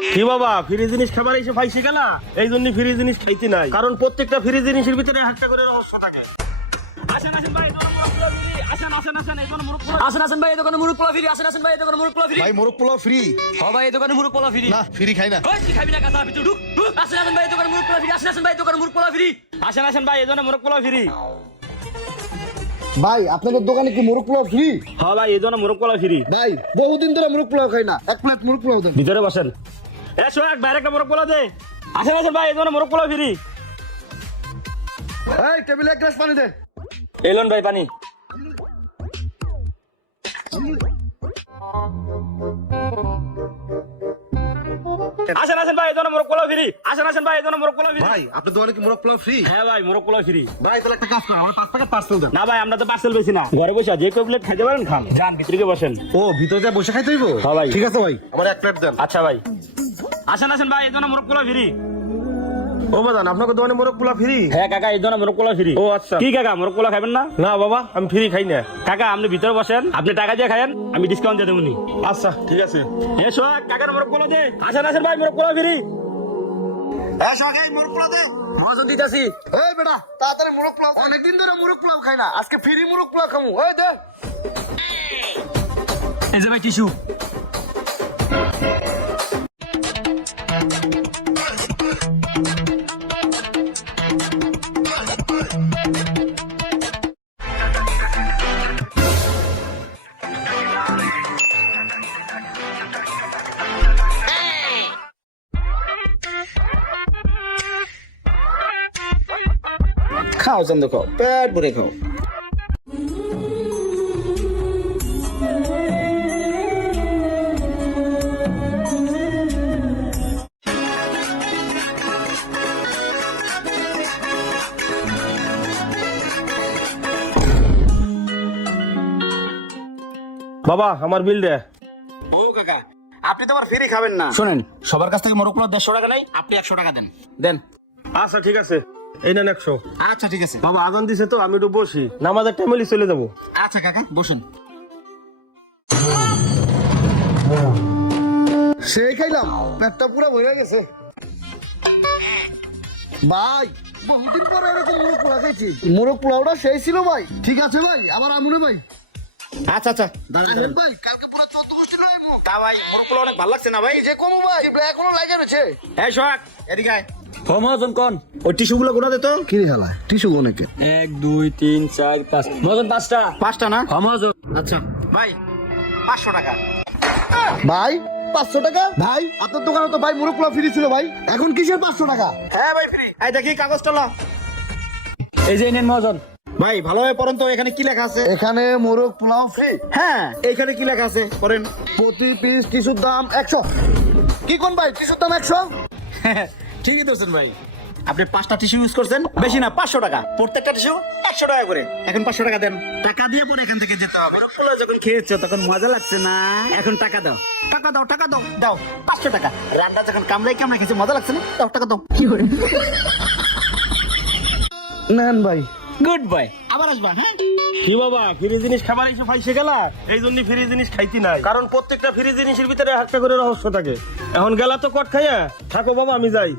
কি বাবা ফ্রি জিনিস খাবার এসে ফাইসে গেলা? এই জন্য ফ্রি জিনিস খাইতে নাই, কারণ প্রত্যেকটা ফ্রি জিনিসের ভিতরে একটা করে রহস্য থাকে। আসেন আসেন ভাই, দোকানে মুরগ পোলাও ফ্রি। আসেন আসেন আসেন, এই দোকানে মুরগ পোলাও। আসেন আসেন ভাই, এই দোকানে মুরগ পোলাও ফ্রি। আসেন আসেন ভাই, এই দোকানে মুরগ পোলাও ফ্রি। ভাই মোরগ পোলাও ফ্রি? হ্যাঁ ভাই, এই দোকানে মুরগ পোলাও ফ্রি। না ফ্রি খাই না। ওই কি খাবি না কাঁচা ভিতর ঢুক ঢুক। আসেন আসেন ভাই, এই দোকানে মুরগ পোলাও ফ্রি। আসেন আসেন ভাই, এই দোকানে মুরগ পোলাও ফ্রি। আসেন আসেন ভাই, এই দোকানে মুরগ পোলাও ফ্রি। ভাই আপনাদের দোকানে কি মোরগ পোলাও ফ্রি? হ্যাঁ ভাই, এই দোকানে মুরগ পোলাও ফ্রি। ভাই বহুদিন ধরে মোরগ পোলাও খাই না, এক প্লেট মোরগ পোলাও দেন। ভিতরে বসেন। সোহাগ বাইরে একটা মোরগ পোলাও দে। আসেন আসেন ভাই, এই দোকানে মোরগ পোলাও ফ্রি। এই টেবিলে এক গ্লাস পানি দে। এলন ভাই পানি। আসেন আসেন ভাই, এই দোকানে মোরগ পোলাও ফ্রি। আসেন আসেন ভাই, এই দোকানে মোরগ পোলাও ফ্রি। ভাই আপনার দোকানে কি মোরগ পোলাও ফ্রি? হ্যাঁ ভাই, মোরগ পোলাও ফ্রি। ভাই তাহলে একটা কাজ করুন, আমার 5 টাকা পার্সেল দেন। না ভাই, আমরা তো পার্সেল বেশি না, ঘরে বসে যে কেউ প্লেট খাইতে পারেন খান। যান ভিতরে বসেন। ও ভিতরে যা বসে খাইতে হইব? হ্যাঁ ভাই। ঠিক আছে ভাই, আমার এক প্লেট দেন। আচ্ছা ভাই। আসেন আসেন ভাই, এই দোকানে মোরগ পোলাও ফ্রি। ও বাদান, আপনাকে দোকানে মোরগ পোলাও ফ্রি? হ্যাঁ কাকা, এই দোকানে মোরগ পোলাও ফ্রি। ও আচ্ছা। কি কাকা, মোরগ পোলাও খাবেন না? না বাবা, আমি ফ্রি খাই না। কাকা আপনি ভিতরে বসেন, আপনি টাকা দিয়ে খায়েন, আমি ডিসকাউন্ট দিয়ে দেবনি। আচ্ছা ঠিক আছে। সোহাগ কাকার মোরগ পোলাও দে। আসেন আসেন ভাই, মোরগ পোলাও ফ্রি। হ্যাঁ সকাই মোরগ পোলাও দে। মহাজন দিতেছি। এই বেটা তাড়াতাড়ি মোরগ পোলাও, অনেকদিন ধরে মোরগ পোলাও খাই না, আজকে ফ্রি মোরগ পোলাও খামু। ওই দে। এই যে ভাই টিস্যু। খাও চন্দ খাও, পেট ভরে খাও। বাবা আমার বিল দে। ও কাকা আপনি তো আবার ফ্রি খাবেন না। শুনেন, সবার কাছ থেকে মোরগ পোলাও 150 টাকা নেই, আপনি 100 টাকা দেন। দেন। আচ্ছা ঠিক আছে, এই নেন 100। আচ্ছা ঠিক আছে। বাবা আজান দিছে তো, আমি একটু বসি, নামাজের টাইম হলে চলে যাবো। আচ্ছা কাকা বসেন। সেই খাইলাম, পেটটা পুরো ভরে গেছে। ভাই বহুদিন পরে এরকম মোরগ পোলাও খাইছি, মোরগ পোলাওটা সেই ছিল ভাই। ঠিক আছে ভাই, আবার আমুনে ভাই। আচ্ছা আচ্ছা। আহেন ভাই, কালকে পুরো 14 গোষ্ঠী লয় মো। তা ভাই মোরগ পোলাও অনেক ভালো লাগছে না ভাই? যে কম ভাই, এখনো লাগে রয়েছে। এই সোহাগ এদিকে আয়। মহাজন কোন? ওই টিস্যুগুলো গোনা দে তো। কি রে হালা টিস্যু কোনেকে? 1 2 3 4 5 মহাজন 5টা। 5টা না? মহাজন। আচ্ছা ভাই 500 টাকা। ভাই 500 টাকা? ভাই আপনার দোকানে তো ভাই মোরগ পোলাও ফ্রি ছিল ভাই, এখন কিসের 500 টাকা? হ্যাঁ ভাই ফ্রি। এই দেখি কাগজটা লা। এই যে নেন মহাজন। ভাই ভালোভাবে পড়েন তো, এখানে কি লেখা আছে? এখানে মোরগ পোলাও ফ্রি। হ্যাঁ এইখানে কি লেখা আছে পড়েন। প্রতি পিস টিস্যুর দাম 100। কি কোন ভাই টিস্যুর দাম 100? ঠিকই ধরছেন ভাই, আপনি 5টা টিস্যু ইউজ করছেন, বেশি না 500 টাকা, প্রত্যেকটা টিস্যু 100 টাকা করে। এখন 500 টাকা দেন। টাকা দিয়ে পরে এখান থেকে যেতে হবে। মোরগ পোলাও যখন খেয়েছো তখন মজা লাগছে না? এখন টাকা দাও, টাকা দাও, টাকা দাও, দাও 500 টাকা। রান্না যখন কামড়াই খেয়েছে মজা লাগছে না? দাও টাকা দাও। নেন ভাই। Good boy. আবার আসবা হ্যাঁ? কি বাবা ফ্রি জিনিস খাবার এসে ফাইসে গেলা? এই জন্য ফ্রি জিনিস খাইতে নাই, কারণ প্রত্যেকটা ফ্রি জিনিসের ভিতরে একটা করে রহস্য থাকে। এখন গেলা তো কট খাইয়া থাকো বাবা, আমি যাই।